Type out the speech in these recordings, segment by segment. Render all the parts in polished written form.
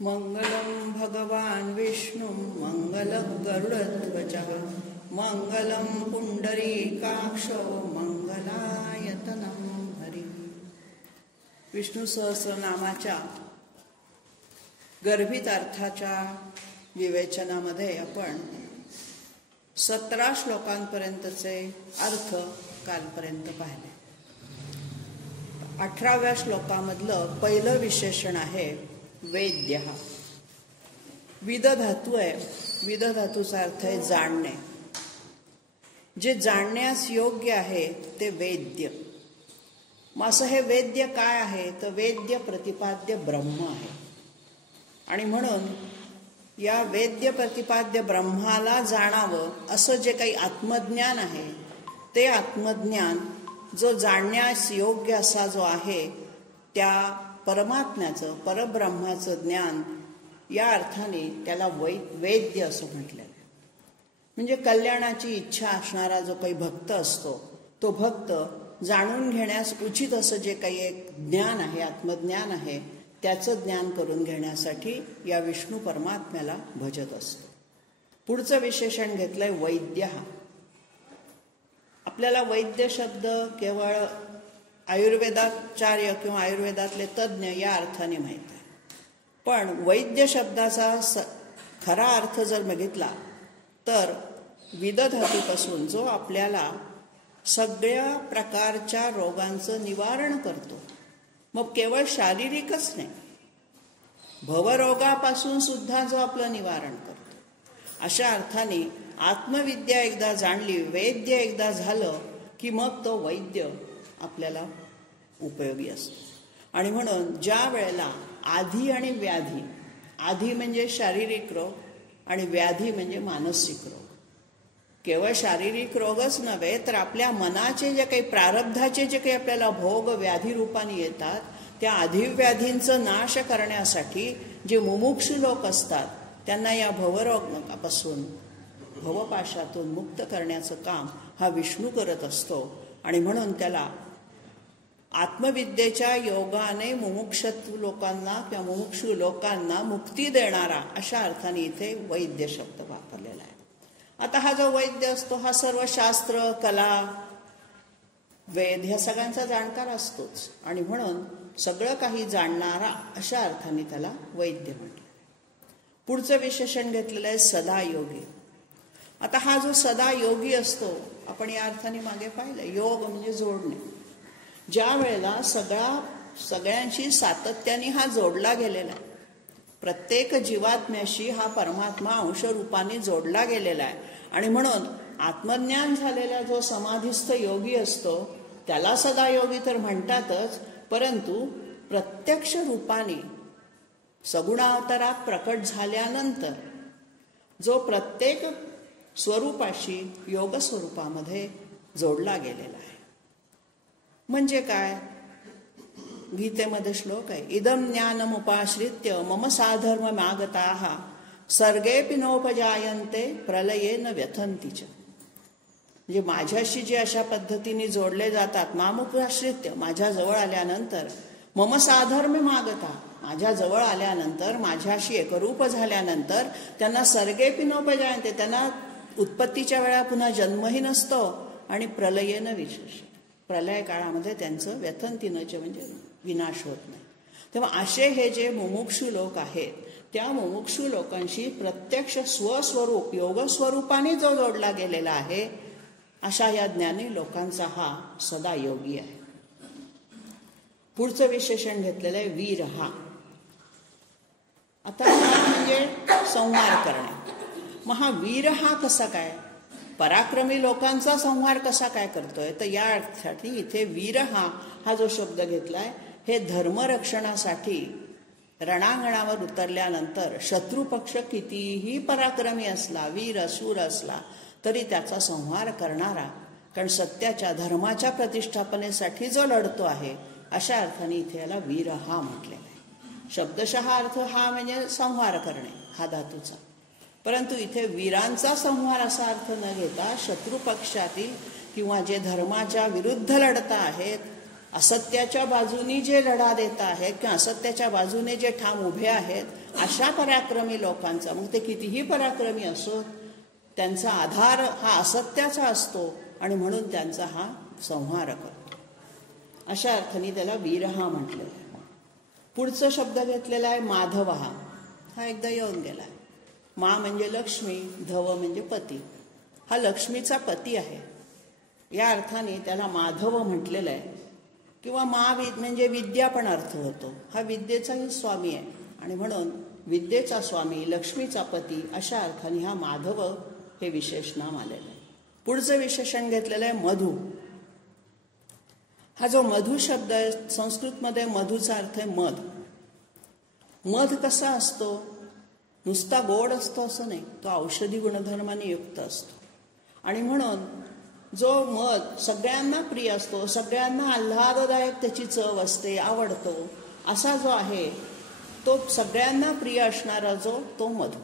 मंगलम भगवान विष्णु मंगलम गरुडध्वजः मंगलम पुंडरीकाक्षो मंगलायतनं हरि. विष्णू सहस्रनामाच्या गर्भित अर्थाच्या विवेचनामध्ये आपण 17 श्लोकांपर्यंतचे अर्थ कालपर्यंत पाहिले. 18व्या श्लोकामधलं पहिलं विशेषण आहे वेद्य. विद धातू आहे. विद धातूचा अर्थ आहे जाणणे. जे जाणण्यास योग्य आहे ते वेद्य. मग असं हे वेद्य काय आहे तर वेद्य प्रतिपाद्य ब्रह्म आहे. आणि म्हणून या वेद्य प्रतिपाद्य ब्रह्माला जाणावं असं जे काही आत्मज्ञान आहे ते आत्मज्ञान जो जाणण्यास योग्य असा जो आहे त्या परमात्म्याचं परब्रह्माचं ज्ञान या अर्थाने त्याला वेद्य असं म्हटलेलं आहे. म्हणजे कल्याणाची इच्छा असणारा जो काही भक्त असतो तो भक्त जाणून घेण्यास उचित असं जे काही एक ज्ञान आहे आत्मज्ञान आहे त्याचं ज्ञान करून घेण्यासाठी या विष्णू परमात्म्याला भजत असतो. पुढचं विशेषण घेतलंय वैद्य. आपल्याला वैद्य शब्द केवळ आयुर्वेदाचार्य किंवा आयुर्वेदातले तज्ज्ञ या अर्थाने माहीत आहे. पण वैद्य शब्दाचा खरा अर्थ जर बघितला तर विद धातूपासून जो आपल्याला सगळ्या प्रकारच्या रोगांचं निवारण करतो. मग केवळ शारीरिकच नाही, भवरोगापासून सुद्धा जो आपलं निवारण करतो. अशा अर्थाने आत्मविद्या एकदा जाणली, वेद्य एकदा झालं की मग तो वैद्य आपल्याला उपयोगी असतो. आणि म्हणून ज्या वेळेला आधी आणि व्याधी, आधी म्हणजे शारीरिक रोग आणि व्याधी म्हणजे मानसिक रोग, केवळ शारीरिक रोगच नव्हे तर आपल्या मनाचे जे काही प्रारब्धाचे जे काही आपल्याला भोग व्याधी रूपाने येतात त्या आधिव्याधींचं नाश करण्यासाठी जे मुमुक्षु लोक असतात त्यांना या भवरोगापासून भवपाशातून मुक्त करण्याचं काम हा विष्णू करत असतो. आणि म्हणून त्याला आत्मविद्येच्या योगाने मुमुक्षत्व लोकांना किंवा मुमुक्षु लोकांना मुक्ती देणारा अशा अर्थाने इथे वैद्य शब्द वापरलेला आहे. आता हा जो वैद्य असतो हा सर्व शास्त्र कला वेद ह्या सगळ्यांचा जाणकार असतोच. आणि म्हणून सगळं काही जाणणारा अशा अर्थाने त्याला वैद्य म्हटलं. पुढचं विशेषण घेतलेलं आहे सदायोगी. आता हा जो सदा योगी असतो आपण या अर्थाने मागे पाहिलं. योग म्हणजे जोडणे. ज्या वेळेला सगळ्यांशी सातत्याने हा जोडला गेलेला आहे, प्रत्येक जीवात्म्याशी हा परमात्मा अंशरूपाने जोडला गेलेला आहे. आणि म्हणून आत्मज्ञान झालेला जो समाधिस्थ योगी असतो त्याला सदायोगी तर म्हणतातच, परंतु प्रत्यक्ष रूपाने सगुणावतारात प्रकट झाल्यानंतर जो प्रत्येक स्वरूपाशी योग स्वरूपामध्ये जोडला गेलेला आहे. म्हणजे काय? गीतेमध्ये श्लोक आहे, इदम ज्ञानमुपाश्रित्य मम साधर्म मागताः सर्गेपि नोपजायन्ते प्रलयेन व्यथन्ति च. म्हणजे माझ्याशी जे अशा पद्धतीने जोडले जातात मामुपाश्रित्य माझ्या जवळ आल्यानंतर, मम साधर्म मागता माझ्या जवळ आल्यानंतर माझ्याशी एकरूप झाल्यानंतर त्यांना सर्गेपि नोपजायन्ते त्यांना उत्पत्तीच्या वेळा पुन्हा जन्मही नसतो आणि प्रलयेन विशेष प्रलय काळामध्ये त्यांचं व्यथंतीनच म्हणजे विनाश होत नाही. तेव्हा असे हे जे मुमुक्षु लोक आहेत त्या मुमुक्षु लोकांशी प्रत्यक्ष स्वस्वरूप योग स्वरूपाने जो जोडला गेलेला आहे अशा या ज्ञानी लोकांचा हा सदा योगी आहे. पुढचं विशेषण घेतलेलं आहे वीर. आता हा म्हणजे संहार करणे. मग हा वीर हा कसा काय, पराक्रमी लोकांचा संहार कसा काय करतोय तर या अर्थासाठी इथे वीर हा जो शब्द घेतलाय हे धर्मरक्षणासाठी रणांगणावर उतरल्यानंतर शत्रुपक्ष कितीही पराक्रमी असला, वीर असूर असला तरी त्याचा संहार करणारा, कारण सत्याच्या धर्माच्या प्रतिष्ठापनेसाठी जो लढतो आहे अशा अर्थाने इथे याला वीर म्हटलेला आहे. शब्दशः अर्थ हा म्हणजे संहार करणे हा धातूचा, परंतु इथे वीरांचा संहार असा अर्थ न घेता शत्रुपक्षातील किंवा जे धर्माच्या विरुद्ध लढता आहेत असत्याच्या बाजूनी जे लढा देत आहेत किंवा असत्याच्या बाजूने जे ठाम उभे आहेत अशा पराक्रमी लोकांचा, मग ते कितीही पराक्रमी असो, त्यांचा आधार हा असत्याचा असतो आणि म्हणून त्यांचा हा संहार करतो. अशा अर्थाने त्याला वीरहा म्हटलेलं आहे. पुढचा शब्द घेतलेला आहे माधवहा. हा एकदा येऊन गेला. मा म्हणजे लक्ष्मी, धव म्हणजे पती. हा लक्ष्मीचा पती आहे. या अर्थाने त्याला माधव म्हटलेलं आहे. किंवा म्हणजे विद्या पण अर्थ होतो. हा विद्येचाही स्वामी आहे आणि म्हणून विद्येचा स्वामी, लक्ष्मीचा पती अशा अर्थाने हा माधव हे विशेष नाम आलेलं आहे. पुढचं विशेषण घेतलेलं आहे मधु. हा जो मधु शब्द आहे, संस्कृतमध्ये मधुचा अर्थ आहे मध. मध कसा असतो? नुसता गोड असतो असं नाही, तो औषधी गुणधर्माने युक्त असतो. आणि म्हणून जो मध सगळ्यांना प्रिय असतो, सगळ्यांना आल्हाददायक त्याची चव असते, आवडतो, असा जो आहे तो सगळ्यांना प्रिय असणारा तो मधु.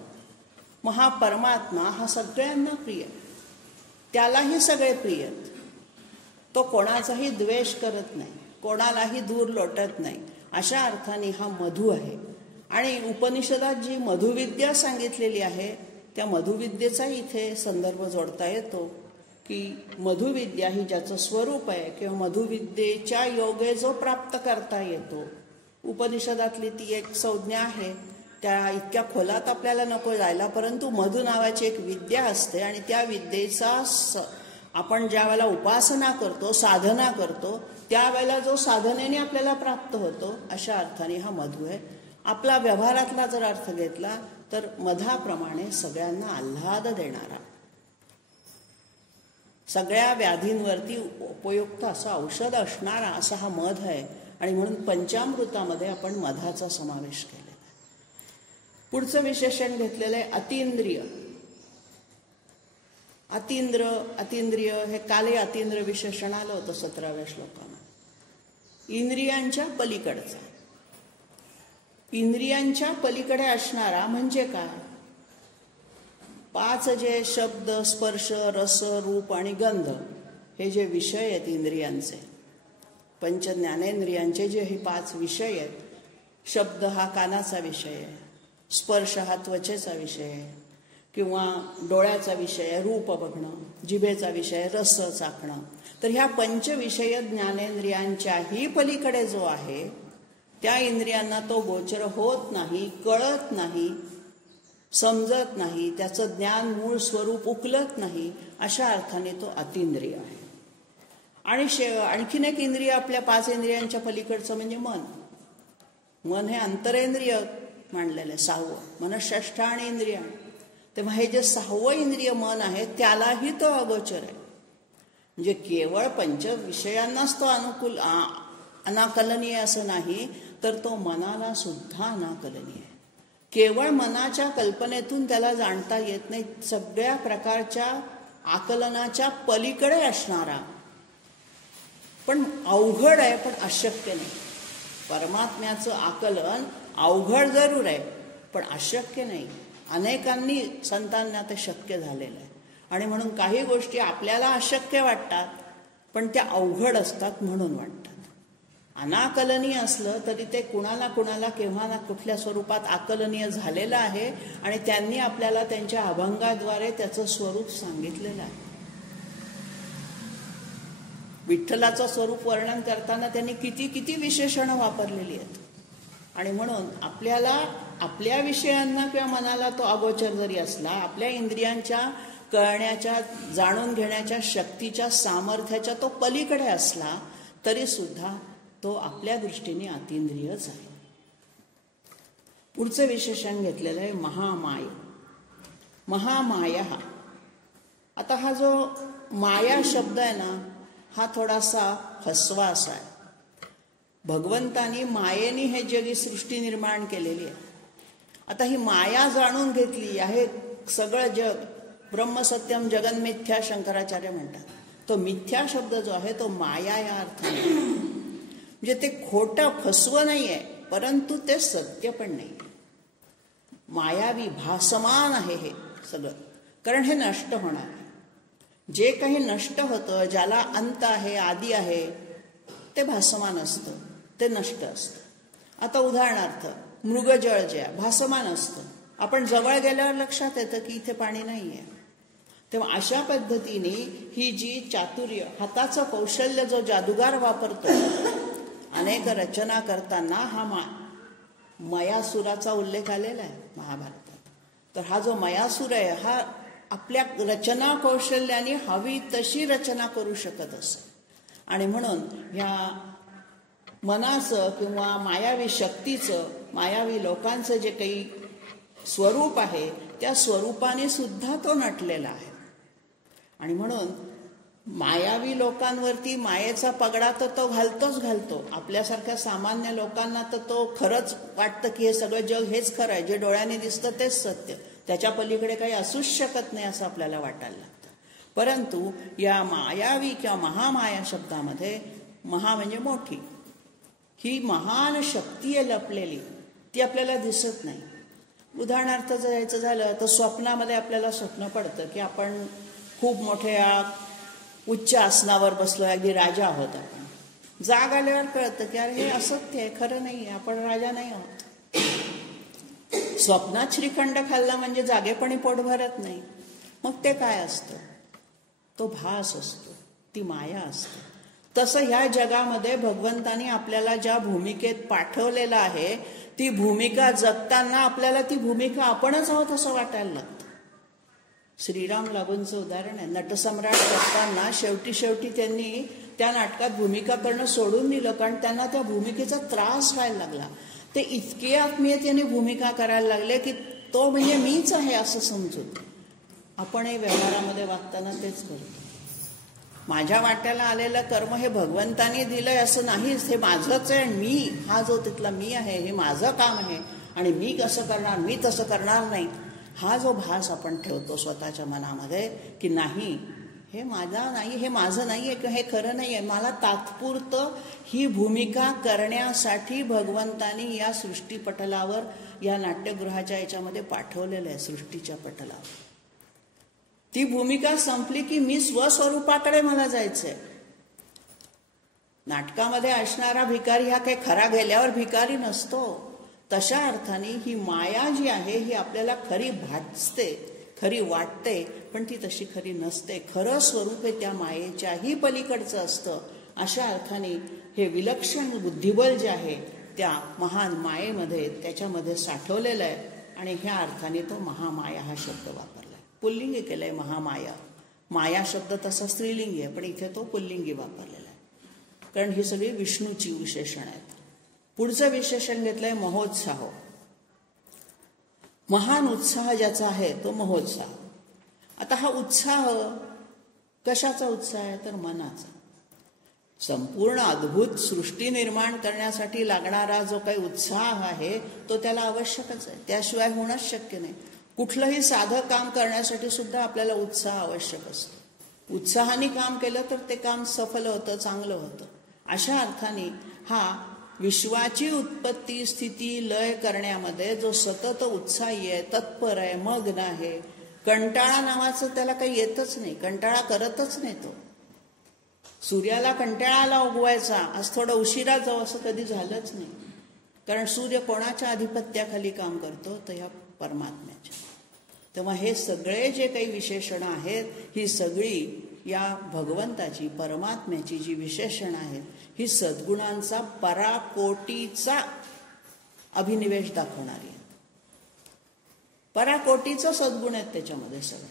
मग हा परमात्मा हा सगळ्यांना प्रिय, त्यालाही सगळे प्रिय. तो कोणाचाही द्वेष करत नाही, कोणालाही दूर लोटत नाही. अशा अर्थाने हा मधु आहे. आणि उपनिषदात जी मधुविद्या सांगितलेली आहे त्या मधुविद्येचा इथे संदर्भ जोडता येतो की मधुविद्या ही ज्याचं स्वरूप आहे किंवा मधुविद्येच्या योगे जो प्राप्त करता येतो, उपनिषदातली ती एक संज्ञा आहे. त्या इतक्या खोलात आपल्याला नको जायला, परंतु मधु नावाची एक विद्या असते आणि त्या विद्येचा आपण ज्या वेळेला उपासना करतो, साधना करतो, त्यावेळेला जो साधनेने आपल्याला प्राप्त होतो, अशा अर्थाने हा मधु आहे. आपला व्यवहारातला जर अर्थ घेतला तर मधाप्रमाणे सगळ्यांना आल्हाद देणारा, सगळ्या व्याधींवरती उपयुक्त असं औषध असणारा असा हा मध आहे. आणि म्हणून पंचामृतामध्ये आपण मधाचा समावेश केलेला आहे. पुढचं विशेषण घेतलेलं आहे अतींद्रिय. अतींद्रिय हे काले अतींद्र विशेषण आलं होतं 17व्या श्लोकाला. इंद्रियांच्या पलीकडचा, इंद्रियांच्या पलीकडे असणारा म्हणजे काय? 5 जे शब्द, स्पर्श, रस, रूप आणि गंध हे जे विषय आहेत इंद्रियांचे, पंच ज्ञानेंद्रियांचे जे हे 5 विषय आहेत. शब्द हा कानाचा विषय आहे, स्पर्श हा त्वचेचा विषय आहे किंवा डोळ्याचा विषय आहे, रूप बघणं, जिभेचा विषय, रस चाखणं. तर ह्या पंचविषय ज्ञानेंद्रियांच्याही पलीकडे जो आहे त्या इंद्रियांना तो गोचर होत नाही, कळत नाही, समजत नाही, त्याचं ज्ञान मूळ स्वरूप उकलत नाही, अशा अर्थाने तो अतींद्रिय आहे. आणि आणखीन एक इंद्रिय आपल्या 5 इंद्रियांच्या पलीकडचं म्हणजे मन. मन हे अंतरेंद्रिय मानलेलं आहे, 6वं. मनःषष्ठाणी इंद्रिय. तेव्हा हे जे 6वं इंद्रिय मन आहे त्यालाही तो अगोचर आहे. म्हणजे केवळ पंच विषयांनाच तो अनाकलनीय असं नाही, तर तो मनाला सुद्धा अनाकलनीय आहे. केवळ मनाच्या कल्पनेतून त्याला जाणता येत नाही, सगळ्या प्रकारच्या आकलनाच्या पलीकडे असणारा, पण अवघड आहे, पण अशक्य नाही. परमात्म्याचं आकलन अवघड जरूर आहे पण अशक्य नाही. अनेकांनी संतांना ते शक्य झालेलं आहे. आणि म्हणून काही गोष्टी आपल्याला अशक्य वाटतात पण त्या अवघड असतात म्हणून वाटतात. अनाकलनीय असलं तरी ते कुणाला कुणाला केव्हा ना कुठल्या स्वरूपात आकलनीय झालेलं आहे आणि त्यांनी आपल्याला त्यांच्या अभंगाद्वारे त्याचं स्वरूप सांगितलेलं आहे. विठ्ठलाचं स्वरूप वर्णन करताना त्यांनी किती किती विशेषणं वापरलेली आहेत. आणि म्हणून आपल्याला आपल्या विषयांना किंवा मनाला तो अगोचर जरी असला, आपल्या इंद्रियांच्या कळण्याच्या, जाणून घेण्याच्या शक्तीच्या, सामर्थ्याच्या तो पलीकडे असला तरी सुद्धा तो आपल्या दृष्टीने अतींद्रियच आहे. पुढचं विशेषण घेतलेलं आहे महामाया. महामाया. आता हा जो माया शब्द आहे ना, हा थोडासा फसवा असा आहे. भगवंतानी मायेने हे जगी सृष्टी निर्माण केलेली आहे. आता ही माया जाणून घेतली आहे, सगळं जग ब्रह्मसत्यम जगन्मिथ्या शंकराचार्य म्हणतात. तो मिथ्या शब्द जो आहे तो माया या अर्थाने, म्हणजे ते खोटं फसवं नाही आहे परंतु ते सत्य पण नाही. मायावी भासमान आहे हे सगळं, कारण हे नष्ट होणार आहे. जे काही नष्ट होतं, ज्याला अंत आहे, आदी आहे, ते भासमान असतं, ते नष्ट असतं. आता उदाहरणार्थ मृगजळ जे आहे भासमान असतं, आपण जवळ गेल्यावर लक्षात येतं की इथे पाणी नाही आहे. तेव्हा अशा पद्धतीने ही जी चातुर्य, हाताचं कौशल्य जो जादूगार वापरतो, अनेक रचना करताना हा मयासुराचा उल्लेख आलेला आहे महाभारतात. तर हा जो मयासुर आहे हा आपल्या रचना कौशल्याने हवी तशी रचना करू शकत असे. आणि म्हणून ह्या मनाचं किंवा मायावी शक्तीचं, मायावी लोकांचं जे काही स्वरूप आहे त्या स्वरूपाने सुद्धा तो नटलेला आहे. आणि म्हणून मायावी लोकांवरती मायेचा पगडा तर तो घालतो. आपल्यासारख्या सामान्य लोकांना तर तो खरंच वाटतं की हे सगळं जग हेच खरं आहे, जे डोळ्याने दिसतं तेच सत्य, त्याच्या पलीकडे काही असूच शकत नाही असं आपल्याला वाटायला लागतं. परंतु या मायावी किंवा महामाया शब्दामध्ये महा म्हणजे मोठी, ही महान शक्ती आहे लपलेली, ती आपल्याला दिसत नाही. उदाहरणार्थ जर यायचं झालं तर स्वप्नामध्ये आपल्याला स्वप्न पडतं की आपण खूप मोठ्या उच्च आसनावर बसलो, अगदी राजा आहोत आपण. जाग आल्यावर कळतं की अरे हे असत्य आहे, खरं नाही आहे, आपण राजा नाही आहोत. स्वप्नात श्रीखंड खाल्ला म्हणजे जागेपणी पोट भरत नाही. मग ते काय असतं? तो भास असतो, ती माया असते. तसं ह्या जगामध्ये भगवंतानी आपल्याला ज्या भूमिकेत पाठवलेलं आहे ती भूमिका जगताना आपल्याला ती भूमिका आपणच आहोत असं वाटायला लागतं. श्रीराम लागूंचं उदाहरण आहे. नटसम्राट करताना शेवटी त्यांनी त्या नाटकात भूमिका करणं सोडून दिलं, कारण त्यांना त्या भूमिकेचा त्रास व्हायला लागला. ते इतके आत्मीयतेने भूमिका करायला लागले की तो म्हणजे मीच आहे असं समजून. आपणही व्यवहारामध्ये वागताना तेच करतो. माझ्या वाट्याला आलेलं कर्म हे भगवंतानी दिलंय असं नाहीच, हे माझंच आहे. मी हा जो तिथला मी आहे हे माझं काम आहे आणि मी कसं करणार, मी तसं करणार नाही, हा जो भास आपण ठेवतो स्वतःच्या मनामध्ये की नाही हे माझा नाही, हे माझं नाही आहे किंवा हे खरं नाही आहे, मला तात्पुरतं ही भूमिका करण्यासाठी भगवंतानी या सृष्टीपटलावर, या नाट्यगृहाच्या याच्यामध्ये पाठवलेलं आहे. सृष्टीच्या पटलावर ती भूमिका संपली की मी स्वस्वरूपाकडे मला जायचंय. नाटकामध्ये असणारा भिकारी हा काही खरा गेल्यावर भिकारी नसतो. तशा अर्थाने ही माया जी आहे ही आपल्याला खरी भासते, खरी वाटते, पण ती तशी खरी नसते. खरं स्वरूप हे त्या मायेच्याही पलीकडचं असतं. अशा अर्थाने हे विलक्षण बुद्धिबल जे आहे त्या महान मायेमध्ये, त्याच्यामध्ये साठवलेलं आहे. आणि ह्या अर्थाने तो महामाया हा शब्द वापरला. पुल्लिंगी केलंय महामाया. माया शब्द तसा स्त्रीलिंगी आहे, पण इथे तो पुल्लिंगी वापरलेला आहे, कारण ही सगळी विष्णूची विशेषण आहेत. पुढचं विशेषण घेतलंय महोत्साह. महान उत्साह ज्याचा आहे तो महोत्साह. आता हा उत्साह कशाचा उत्साह आहे तर मनाचा. संपूर्ण अद्भुत सृष्टी निर्माण करण्यासाठी लागणारा जो काही उत्साह आहे तो त्याला आवश्यकच आहे, त्याशिवाय होणंच शक्य नाही. कुठलंही साधं काम करण्यासाठी सुद्धा आपल्याला उत्साह आवश्यक असतो. उत्साहाने काम केलं तर ते काम सफल होतं, चांगलं होतं. अशा अर्थाने हा विश्वाची उत्पत्ती, स्थिती, लय करण्यामध्ये जो सतत उत्साही आहे, तत्पर आहे, मग्न आहे. कंटाळा नावाचं त्याला काही येतच नाही, कंटाळा करतच नाही तो. सूर्याला कंटाळाला उगवायचा, आज थोडं उशिरा जाऊ असं कधी झालंच नाही, कारण सूर्य कोणाच्या अधिपत्याखाली काम करतो तर ह्या परमात्म्याच्या. तेव्हा हे सगळे जे काही विशेषणं आहेत ही सगळी या भगवंताची, परमात्म्याची जी विशेषणं आहेत ही सद्गुणांचा पराकोटीचा अभिनिवेश दाखवणारी आहेत. पराकोटीचं सद्गुण आहेत त्याच्यामध्ये सगळं.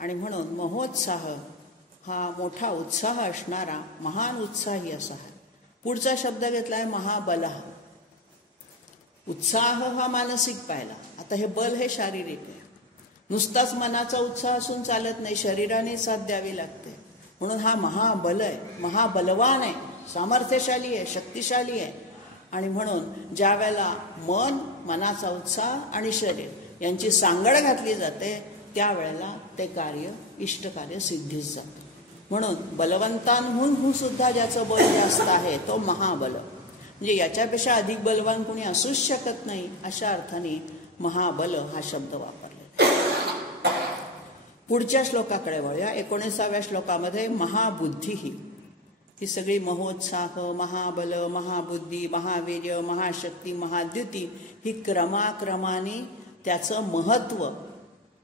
आणि म्हणून महोत्साह हा मोठा उत्साह असणारा, महान उत्साही असा आहे. पुढचा शब्द घेतलाय महाबलः. उत्साह हा मानसिक पाहिला, आता हे बल हे शारीरिक आहे. नुसताच मनाचा उत्साह असून चालत नाही, शरीराने साथ द्यावी लागते. म्हणून हा महाबल आहे, महाबलवान आहे, सामर्थ्यशाली आहे, शक्तिशाली आहे. आणि म्हणून ज्या वेळेला मन, मनाचा उत्साह आणि शरीर यांची सांगड घातली जाते त्यावेळेला ते कार्य, इष्टकार्य सिद्धीस जातं. म्हणून बलवंतांहून सुद्धा ज्याचं बल जास्त आहे तो महाबल, म्हणजे याच्यापेक्षा अधिक बलवान कोणी असूच शकत नाही. अशा अर्थाने महाबल हा शब्द वापरला. पुढच्या श्लोकाकडे वळूया. 19व्या श्लोकामध्ये महाबुद्धी. ही सगळी महोत्साह, महाबल, महाबुद्धी, महावीर्य, महाशक्ती, महाद्युती ही क्रमाक्रमाने त्याचं महत्व,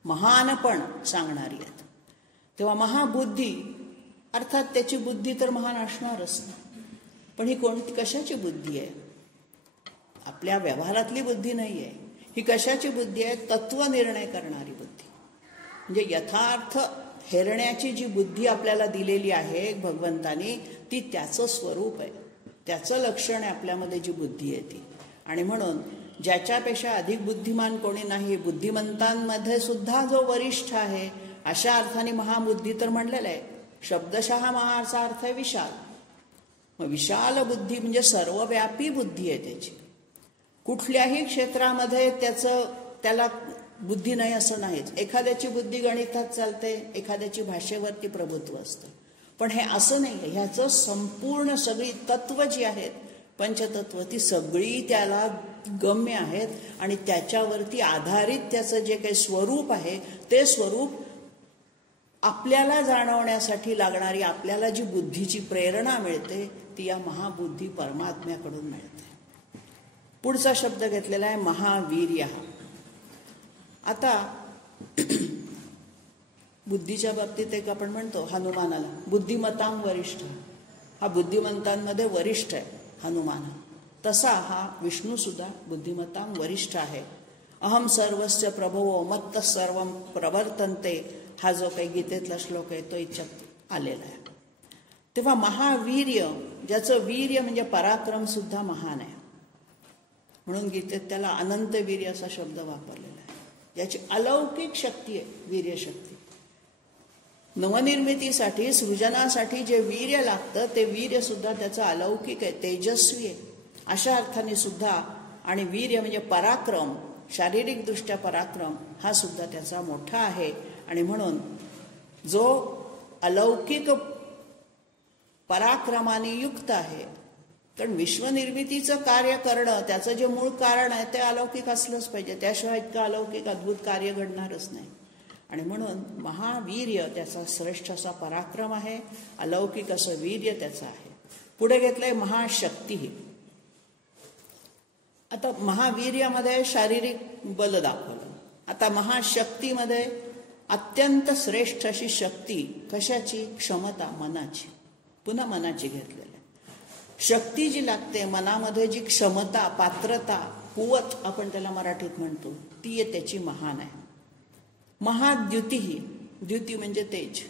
महानपण सांगणारी आहेत. तेव्हा महाबुद्धी अर्थात त्याची बुद्धी तर महान असणारच ना, पण ही कशाची बुद्धी आहे? आपल्या व्यवहारातली बुद्धी नाही आहे. ही कशाची बुद्धी आहे? तत्वनिर्णय करणारी बुद्धी. म्हणजे यथार्थ हेरण्याची जी बुद्धी आपल्याला दिलेली आहे भगवंतानी, ती त्याचं स्वरूप आहे, त्याचं लक्षण आहे आपल्यामध्ये जी बुद्धी आहे ती. आणि म्हणून ज्याच्यापेक्षा अधिक बुद्धिमान कोणी नाही, बुद्धिमंतांमध्ये सुद्धा जो वरिष्ठ आहे, अशा अर्थाने महाबुद्धी तर म्हणलेलं आहे. शब्दशः महाचा अर्थ आहे विशाल. मग विशाल बुद्धी म्हणजे सर्वव्यापी बुद्धी आहे त्याची. कुठल्याही क्षेत्रामध्ये त्याला बुद्धी नाही असं नाहीच. एखाद्याची बुद्धी गणितात चालते, एखाद्याची भाषेवरती प्रभुत्व असतं, पण हे असं नाही आहे. ह्याचं संपूर्ण सगळी तत्व जी आहेत, पंचतत्व, ती सगळी त्याला गम्य आहेत आणि त्याच्यावरती आधारित त्याचं जे काही स्वरूप आहे, ते स्वरूप आपल्याला जाणवण्यासाठी लागणारी आपल्याला जी बुद्धीची प्रेरणा मिळते, ती या महाबुद्धी परमात्म्याकडून मिळते. पुढचा शब्द घेतलेला आहे महावीर्य. आता बुद्धीच्या बाबतीत एक आपण म्हणतो हनुमानाला बुद्धिमतां वरिष्ठ. हा बुद्धिमंतांमध्ये वरिष्ठ आहे हनुमान. तसा हा विष्णू सुद्धा बुद्धिमतां वरिष्ठ आहे. अहम सर्वस्य प्रभवो मत्त सर्वं प्रवर्तन्ते, हा जो काही गीतेतला श्लोक आहे तो इच्छात आलेला आहे. तेव्हा महावीर्य, ज्याचं वीर्य म्हणजे पराक्रम सुद्धा महान आहे, म्हणून गीतेत त्याला अनंत वीर्य असा शब्द वापरलेला आहे. ज्याची अलौकिक शक्ती आहे, वीर्यशक्ती. नवनिर्मितीसाठी, सृजनासाठी जे वीर्य लागतं ते वीर्य सुद्धा त्याचं अलौकिक आहे, तेजस्वी आहे अशा अर्थाने सुद्धा. आणि वीर्य म्हणजे पराक्रम, शारीरिकदृष्ट्या पराक्रम हा सुद्धा त्याचा मोठा आहे. आणि म्हणून जो अलौकिक पराक्रमाने युक्त आहे, कारण विश्वनिर्मितीचं कार्य करणं त्याचं जे मूळ कारण आहे ते अलौकिक असलंच पाहिजे, त्याशिवाय इतकं अलौकिक अद्भुत कार्य घडणारच नाही. आणि म्हणून महावीर्य त्याचा श्रेष्ठ असा पराक्रम आहे, अलौकिक असं वीर्य त्याचं आहे. पुढे घेतलंय महाशक्ती. आता महावीर्यामध्ये शारीरिक बल दाखवलं. आता महाशक्तीमध्ये अत्यंत श्रेष्ठ अशी शक्ती कशाची? क्षमता, मनाची. पुन्हा मनाची घेतलेली शक्ती जी लागते, मनामध्ये जी क्षमता, पात्रता, कुवत आपण त्याला मराठीत म्हणतो, ती त्याची महान आहे. महाद्युती. द्युती म्हणजे तेज.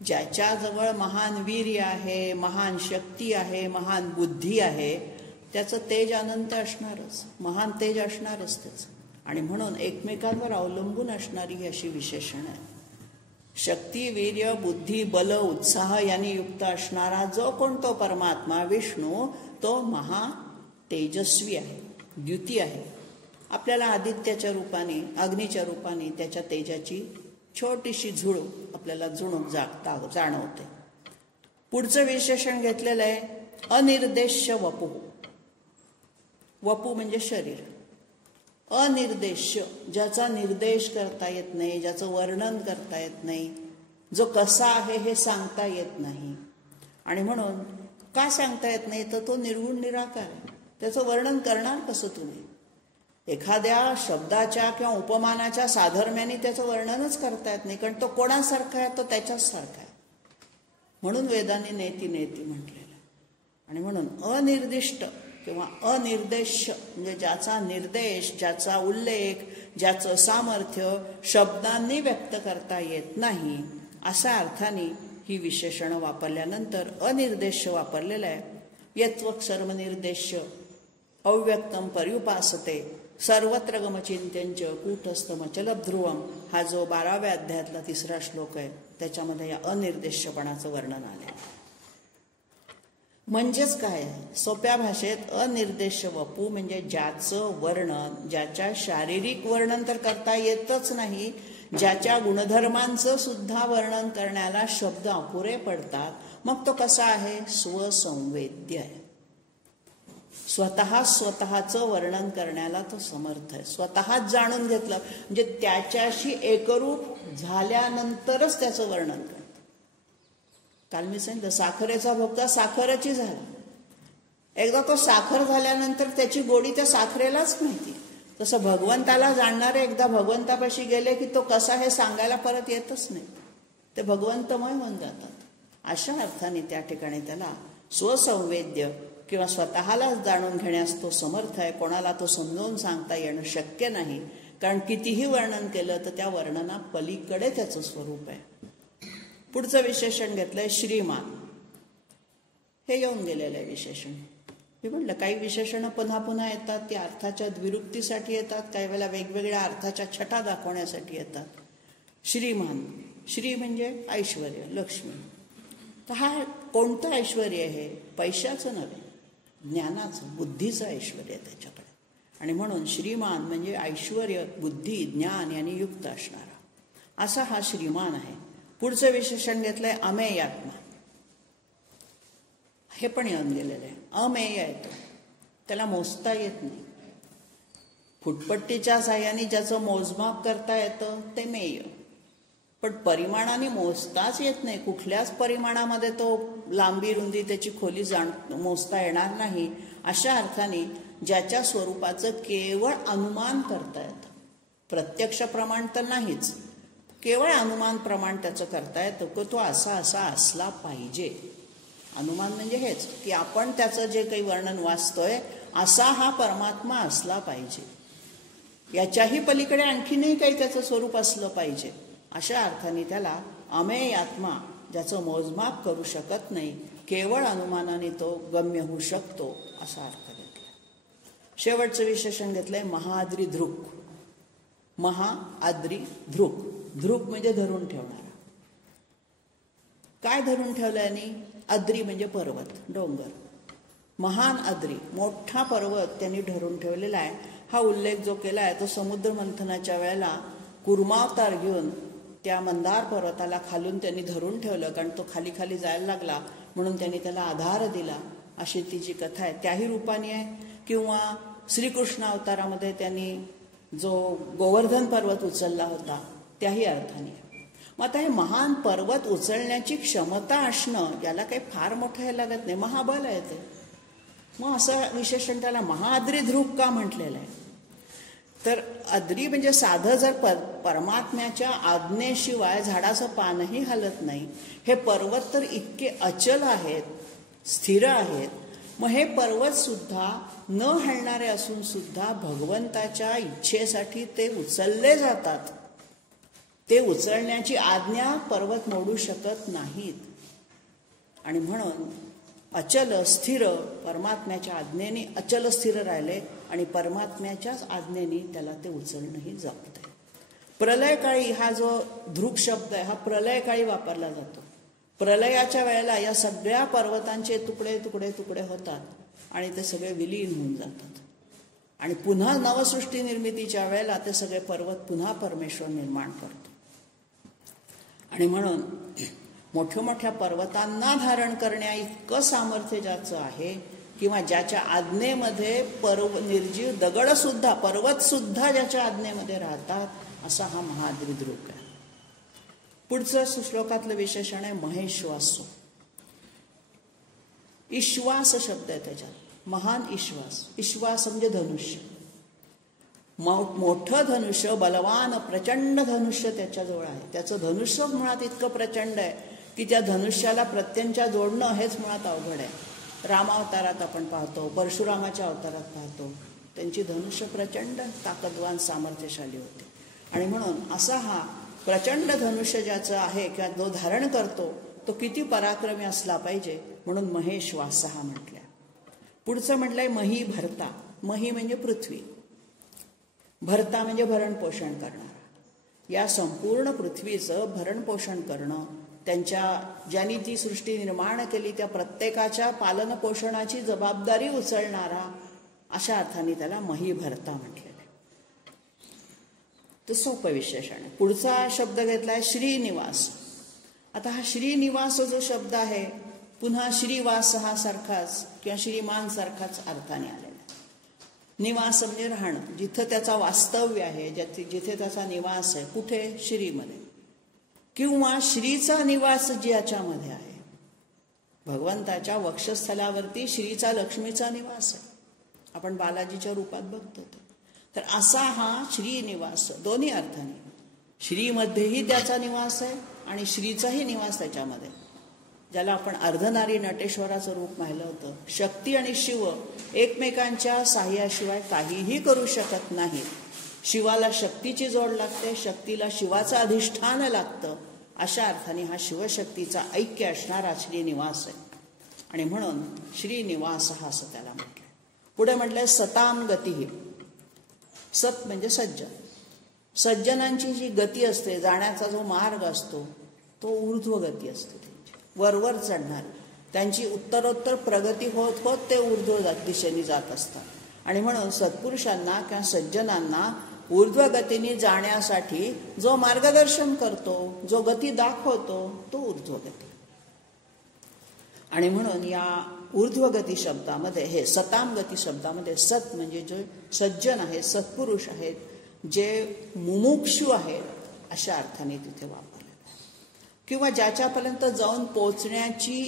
ज्याच्याजवळ महान वीर्य आहे, महान शक्ती आहे, महान बुद्धी आहे, त्याचं तेज अनंत असणारच, महान तेज असणारच त्याचं. आणि म्हणून एकमेकांवर अवलंबून असणारी ही अशी विशेषण आहे. शक्ती, वीर्य, बुद्धी, बल, उत्साह यांनी युक्त असणारा जो कोणतो परमात्मा विष्णू, तो महा तेजस्वी आहे, द्युती आहे. आपल्याला आदित्याच्या रूपाने, अग्नीच्या रूपाने त्याच्या तेजाची छोटीशी झुळ आपल्याला जाणवते. पुढचं विशेषण घेतलेलं आहे अनिर्देश्य वपू. वपू म्हणजे शरीर. अनिर्देश्य, ज्याचा निर्देश करता येत नाही, ज्याचं वर्णन करता येत नाही, जो कसा आहे हे सांगता येत नाही. आणि म्हणून का सांगता येत नाही? तर तो निर्गुण निराकार आहे. त्याचं वर्णन करणार कसं तुम्ही? एखाद्या शब्दाच्या किंवा उपमानाच्या साधर्म्याने त्याचं वर्णनच करता येत नाही, कारण तो कोणासारखा आहे? तो त्याच्याच सारखा आहे. म्हणून वेदांनी नेती नेती म्हटलेलं. आणि म्हणून अनिर्दिष्ट किंवा अनिर्देश्य म्हणजे ज्याचा निर्देश, ज्याचा उल्लेख, ज्याचं सामर्थ्य शब्दांनी व्यक्त करता येत नाही, अशा अर्थाने ही विशेषणं वापरल्यानंतर अनिर्देश्य वापरलेलं आहे. यत्वक्षरमनिर्देश्य अव्यक्तम पर्युपासते सर्वत्र गमचिंत्यंच कूटस्थमचलध्रुवम, हा जो 12व्या अध्यायातला 3रा श्लोक आहे त्याच्यामध्ये या अनिर्देश्यपणाचं वर्णन आले. म्हणजेच काय आहे? सोप्या भाषेत अनिर्देश्य वपू म्हणजे ज्याचं वर्णन, ज्याच्या शारीरिक वर्णन तर करता येतच नाही, ज्याच्या गुणधर्मांचं सुद्धा वर्णन करण्याला शब्द अपुरे पडतात, मग तो कसा आहे? स्वसंवेद्य आहे. स्वतःचं वर्णन करण्याला तो समर्थ आहे. स्वतःच जाणून घेतलं म्हणजे त्याच्याशी एकरूप झाल्यानंतरच त्याचं वर्णन करतं. काल मी सांगितलं साखरेचा भोगता साखरेची झाला. एकदा तो साखर झाल्यानंतर त्याची गोडी त्या साखरेलाच माहिती. तसं भगवंताला जाणणारे एकदा भगवंतापाशी गेले की तो कसा हे सांगायला परत येतच नाही. ते भगवंतमय होऊन जातात. अशा अर्थाने त्या ठिकाणी त्याला स्वसंवेद्य किंवा स्वतःलाच जाणून घेण्यास तो समर्थ आहे. कोणाला तो समजावून सांगता येणं शक्य नाही. कारण कितीही वर्णन केलं तर त्या वर्णना पलीकडे त्याचं स्वरूप आहे. पुढचं विशेषण घेतलंय श्रीमान. हे येऊन गेलेलं आहे विशेषण. मी म्हटलं काही विशेषणं पुन्हा पुन्हा येतात. ती अर्थाच्या द्विरुक्तीसाठी येतात, काही वेळेला वेगवेगळ्या अर्थाच्या छटा दाखवण्यासाठी येतात. श्रीमान, श्री म्हणजे ऐश्वर, लक्ष्मी. तर हा कोणतं ऐश्वर आहे? पैशाचं नव्हे, ज्ञानाचं, बुद्धीचं ऐश्वर आहे त्याच्याकडे. आणि म्हणून श्रीमान म्हणजे ऐश्वर, बुद्धी, ज्ञान यांनी युक्त असणारा असा हा श्रीमान आहे. पुढचं विशेषण घेतलंय अमेयात्मा. हे पण येऊन गेलेलं आहे. अमेय येतो, त्याला मोजता येत नाही. फुटपट्टीच्या साह्याने ज्याचं मोजमाप करता येतं ते मेय, पण परिमाणाने मोजताच येत नाही. कुठल्याच परिमाणामध्ये तो लांबी रुंदी त्याची खोली मोजता येणार नाही. अशा अर्थाने ज्याच्या स्वरूपाचं केवळ अनुमान करता येतं, प्रत्यक्ष प्रमाण तर नाहीच, केवळ अनुमान प्रमाण त्याचं करता येतं की तो असा असा असला पाहिजे. अनुमान म्हणजे हेच की आपण त्याचं जे काही वर्णन वाचतोय असा हा परमात्मा असला पाहिजे. याच्याही पलीकडे आणखीनही काही त्याचं स्वरूप असलं पाहिजे. अशा अर्थाने त्याला अमेय आत्मा, ज्याचं मोजमाप करू शकत नाही, केवळ अनुमानाने तो गम्य होऊ शकतो, असा अर्थ घेतला. शेवटचं विशेषण घेतलंय महाद्री धृक. महाआद्री धृक. धृक म्हणजे धरून ठेवणारा. काय धरून ठेवल्याने? आद्री म्हणजे पर्वत, डोंगर. महान आद्री, मोठा पर्वत त्यांनी धरून ठेवलेला आहे. हा उल्लेख जो केला आहे तो समुद्र मंथनाच्या वेळेला कुर्मावतार घेऊन त्या मंदार पर्वताला खालून त्यांनी धरून ठेवलं. कारण तो खाली खाली जायला लागला म्हणून त्यांनी त्याला आधार दिला, अशी ती जी कथा आहे त्याही रूपाने आहे. किंवा श्रीकृष्ण अवतारामध्ये त्यांनी जो गोवर्धन पर्वत उचलला होता त्याही अर्थाने. मग आता हे महान पर्वत उचलण्याची क्षमता असणं याला काही फार मोठं हे लागत नाही, महाबल आहे ते. मग असं विशेषण त्याला महाआद्री ध्रुव का म्हटलेलं आहे? तर आद्री म्हणजे साधं जर परमात्म्याच्या आज्ञेशिवाय झाडाचं पानही हलत नाही. हे पर्वत तर इतके अचल आहेत, स्थिर आहेत. मग हे पर्वत सुद्धा न हलणारे असून सुद्धा भगवंताच्या इच्छेसाठी ते उचलले जातात. ते उचलण्याची आज्ञा पर्वत मोडू शकत नाहीत. आणि म्हणून अचल स्थिर परमात्म्याच्या आज्ञेने अचल स्थिर राहिले आणि परमात्म्याच्याच आज्ञेने त्याला ते उचलणंही जमते. प्रलयकाळी हा जो ध्रुक शब्द आहे हा प्रलयकाळी वापरला जातो. प्रलयाच्या वेळेला या सगळ्या पर्वतांचे तुकडे तुकडे तुकडे होतात आणि ते सगळे विलीन होऊन जातात. आणि पुन्हा नवसृष्टी निर्मितीच्या वेळेला ते सगळे पर्वत पुन्हा परमेश्वर निर्माण करतो. आणि म्हणून मोठ्या मोठ्या पर्वतांना धारण करण्या इतकं सामर्थ्य ज्याचं आहे, किंवा ज्याच्या आज्ञेमध्ये निर्जीव दगड सुद्धा, पर्वत सुद्धा ज्याच्या आज्ञेमध्ये राहतात, असा हा महाद्री ध्रुव आहे. पुढचं श्लोकातलं विशेषण आहे महेश्वासो. ईश्वास शब्द आहे त्याच्यात, महान ईश्वास. ईश्वास म्हणजे धनुष्य, मोठं धनुष्य, बलवान प्रचंड धनुष्य त्याच्याजवळ आहे. त्याचं धनुष्य मुळात इतकं प्रचंड आहे की त्या धनुष्याला प्रत्यंच्या जोडणं हेच मुळात अवघड आहे. रामावतारात आपण पाहतो, परशुरामाच्या अवतारात पाहतो, त्यांची धनुष्य प्रचंड ताकदवान सामर्थ्यशाली होते. आणि म्हणून असा हा प्रचंड धनुष्य ज्याचं आहे किंवा जो धारण करतो तो किती पराक्रमी असला पाहिजे, म्हणून महेश्वास हा म्हटल्या. पुढचं म्हटलंय मही भरता. मही म्हणजे पृथ्वी, भरता म्हणजे भरणपोषण करणारा. या संपूर्ण पृथ्वीचं भरणपोषण करणं, ज्यांनी ती सृष्टी निर्माण केली त्या प्रत्येकाच्या पालन पोषणाची जबाबदारी उचलणारा, अशा अर्थाने त्याला मही भरता म्हटलेलं आहे. तर सोपं विशेषण आहे. पुढचा शब्द घेतलाय श्रीनिवास. आता हा श्रीनिवास जो शब्द आहे पुन्हा श्रीवास हा सारखाच किंवा श्रीमान सारखाच अर्थाने आलेला आहे. निवास म्हणजे राहणं, जिथं त्याचा वास्तव्य आहे, जिथे त्याचा निवास आहे. कुठे? श्रीमध्ये. किंवा श्रीचा निवास ज्याच्यामध्ये आहे. भगवंताच्या वक्षस्थलावरती श्रीचा लक्ष्मीचा निवास आहे. आपण बालाजीच्या रूपात बघतो तर असा हा श्रीनिवास दोन्ही अर्थाने, श्रीमध्येही त्याचा निवास आहे आणि श्रीचाही निवास त्याच्यामध्ये, ज्याला आपण अर्धनारी नटेश्वराचं रूप पाहिलं होतं. शक्ती आणि शिव एकमेकांच्या साह्याशिवाय काहीही करू शकत नाही. शिवाला शक्तीची जोड लागते, शक्तीला शिवाचं अधिष्ठान लागतं. अशा अर्थाने हा शिवशक्तीचा ऐक्य असणारा श्रीनिवास आहे आणि म्हणून श्रीनिवास हा असं त्याला म्हटलंय. पुढे म्हटलंय सताम गती. सत म्हणजे सज्जन. सज्जनांची जी गती असते, जाण्याचा जो मार्ग असतो तो ऊर्ध्व गती असते. वरवर चढणार, त्यांची उत्तरोत्तर प्रगती होत होत ते ऊर्ध्व दिशेने जात असतात. आणि म्हणून सत्पुरुषांना किंवा सज्जनांना ऊर्ध्व गतीने जाण्यासाठी जो मार्गदर्शन करतो, जो गती दाखवतो तो ऊर्ध्व गती. आणि म्हणून या ऊर्ध्व गती शब्दामध्ये, हे सताम गती शब्दामध्ये सत म्हणजे जे सज्जन आहेत, सत्पुरुष आहेत, जे मुमुक्षु आहेत अशा अर्थाने तिथे वापर किंवा ज्याच्यापर्यंत जाऊन पोचण्याची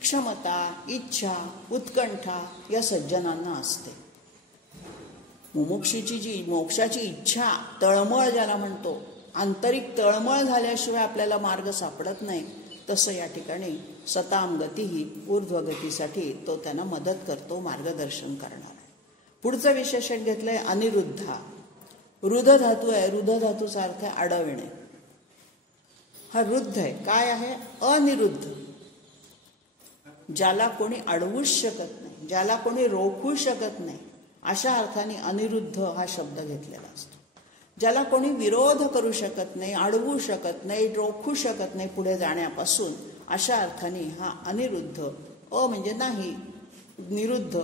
क्षमता, इच्छा, उत्कंठा या सज्जनांना असते. मुमुक्षीची जी मोक्षाची इच्छा, तळमळ ज्याला म्हणतो, आंतरिक तळमळ झाल्याशिवाय आपल्याला मार्ग सापडत नाही, तसं या ठिकाणी सताम गती ही ऊर्ध्वगतीसाठी तो त्यांना मदत करतो, मार्गदर्शन करणार आहे. पुढचं विशेषण घेतलंय अनिरुद्धा. रुध धातू आहे, रुध धातूचा अर्थ आहे अडविणे. हा रुद्ध आहे. काय आहे? अनिरुद्ध, ज्याला कोणी अडवूच शकत नाही, ज्याला कोणी रोखू शकत नाही, अशा अर्थाने अनिरुद्ध हा शब्द घेतलेला असतो. ज्याला कोणी विरोध करू शकत नाही, अडवू शकत नाही, रोखू शकत नाही पुढे जाण्यापासून, अशा अर्थाने हा अनिरुद्ध. अ म्हणजे नाही, निरुद्ध,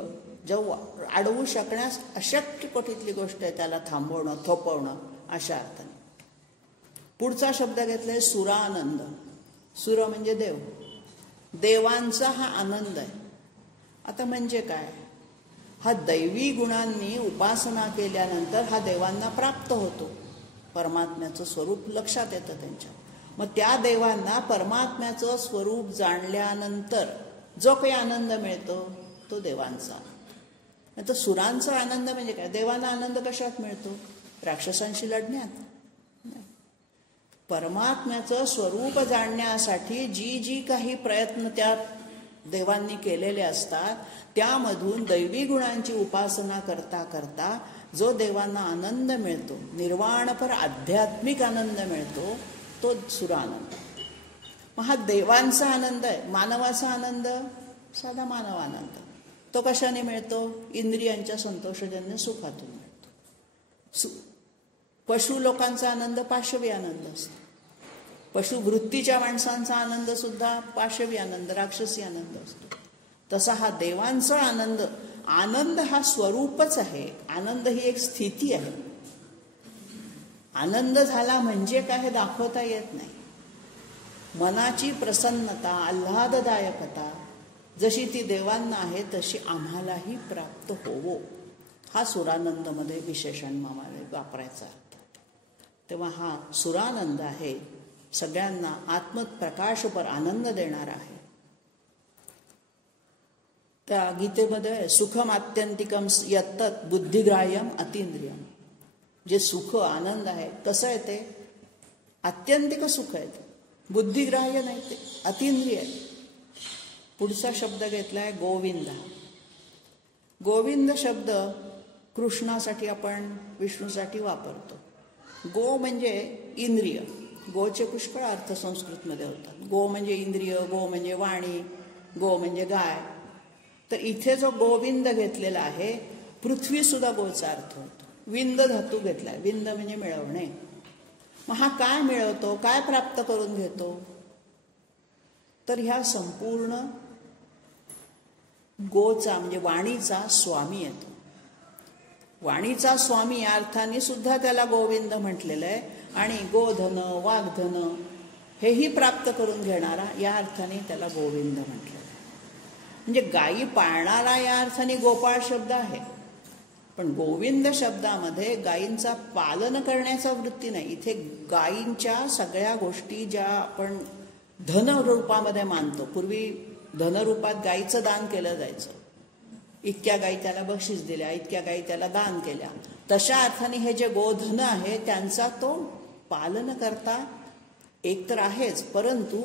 जेव्हा अडवू शकण्यास अशक्य कोटीतली गोष्ट आहे त्याला थांबवणं, थोपवणं, अशा अर्थाने. पुढचा शब्द घेतलाय सुरानंद. सुर म्हणजे देव, देवांचा हा आनंद आहे. आता म्हणजे काय? हा दैवी गुणांनी उपासना केल्यानंतर हा देवांना प्राप्त होतो. परमात्म्याचं स्वरूप लक्षात येतं त्यांच्या. मग त्या देवांना परमात्म्याचं स्वरूप जाणल्यानंतर जो काही आनंद मिळतो तो देवांचा. नाही तर सुरांचा आनंद म्हणजे काय? देवांना आनंद कशात मिळतो? राक्षसांशी लढण्यात. परमात्म्याचं स्वरूप जाणण्यासाठी जी जी काही प्रयत्न त्या देवांनी केलेले असतात, त्यामधून दैवी गुणांची उपासना करता करता जो देवांना आनंद मिळतो, निर्वाणपर आध्यात्मिक आनंद मिळतो, तो सुरानंद. मग हा देवांचा आनंद आहे. मानवाचा आनंद साधा मानव आनंद, तो कशाने मिळतो? इंद्रियांच्या संतोषजन्य सुखातून मिळतो. पशु लोकांचा आनंद पाशवी आनंद असतो. पशुवृत्तीच्या माणसांचा आनंद सुद्धा पाशवी आनंद, राक्षसी आनंद असतो. तसा हा देवांचा आनंद, आनंद हा स्वरूपच आहे. आनंद ही एक स्थिती आहे. आनंद झाला म्हणजे काय हे दाखवता येत नाही. मनाची प्रसन्नता, आल्हाददायकता जशी ती देवांना आहे तशी आम्हालाही प्राप्त होवो, हा सुरानंदमध्ये विशेषण वापरायचा अर्थ. तेव्हा हा सुरानंद आहे, सगळ्यांना आत्मप्रकाशपर आनंद देणारा आहे. त्या गीतेमध्ये सुखम आत्यंतिकम यत्तत बुद्धिग्राह्यम अतींद्रियम. जे सुख आनंद आहे कसं आहे? ते आत्यंतिक सुख आहे, बुद्धिग्राह्य नाही, ते अतींद्रिय आहे. पुढचा शब्द घेतलाय गोविंद. गोविंद शब्द कृष्णासाठी आपण विष्णूसाठी वापरतो. गो म्हणजे इंद्रिय. गोचे पुष्कळ अर्थ संस्कृतमध्ये होतात. गो म्हणजे इंद्रिय, गो म्हणजे वाणी, गो म्हणजे गाय. तर इथे जो गोविंद घेतलेला आहे, पृथ्वी सुद्धा गोचा अर्थ होतो. विंद धातू घेतलाय. विंद म्हणजे मिळवणे. मग हा काय मिळवतो, काय प्राप्त करून घेतो? तर ह्या संपूर्ण गोचा म्हणजे वाणीचा स्वामी येतो. वाणीचा स्वामी या अर्थाने सुद्धा त्याला गोविंद म्हटलेलं आहे. आणि गोधन, वाग्धन हेही प्राप्त करून घेणारा या अर्थाने त्याला गोविंद म्हटलेलं आहे. म्हणजे गायी पाळणारा या अर्थाने गोपाळ शब्द आहे. पण गोविंद शब्दामध्ये गायींचा पालन करण्याचा वृत्ती नाही. इथे गायींच्या सगळ्या गोष्टी ज्या आपण धन रूपामध्ये मानतो, पूर्वी धनरूपात गाईचं दान केलं जायचं. इतक्या गाई त्याला बक्षीस दिल्या, इतक्या गाई त्याला दान केल्या. तशा अर्थाने हे जे गोधन आहे त्यांचा तो पालन करता एक तर आहेच, परंतु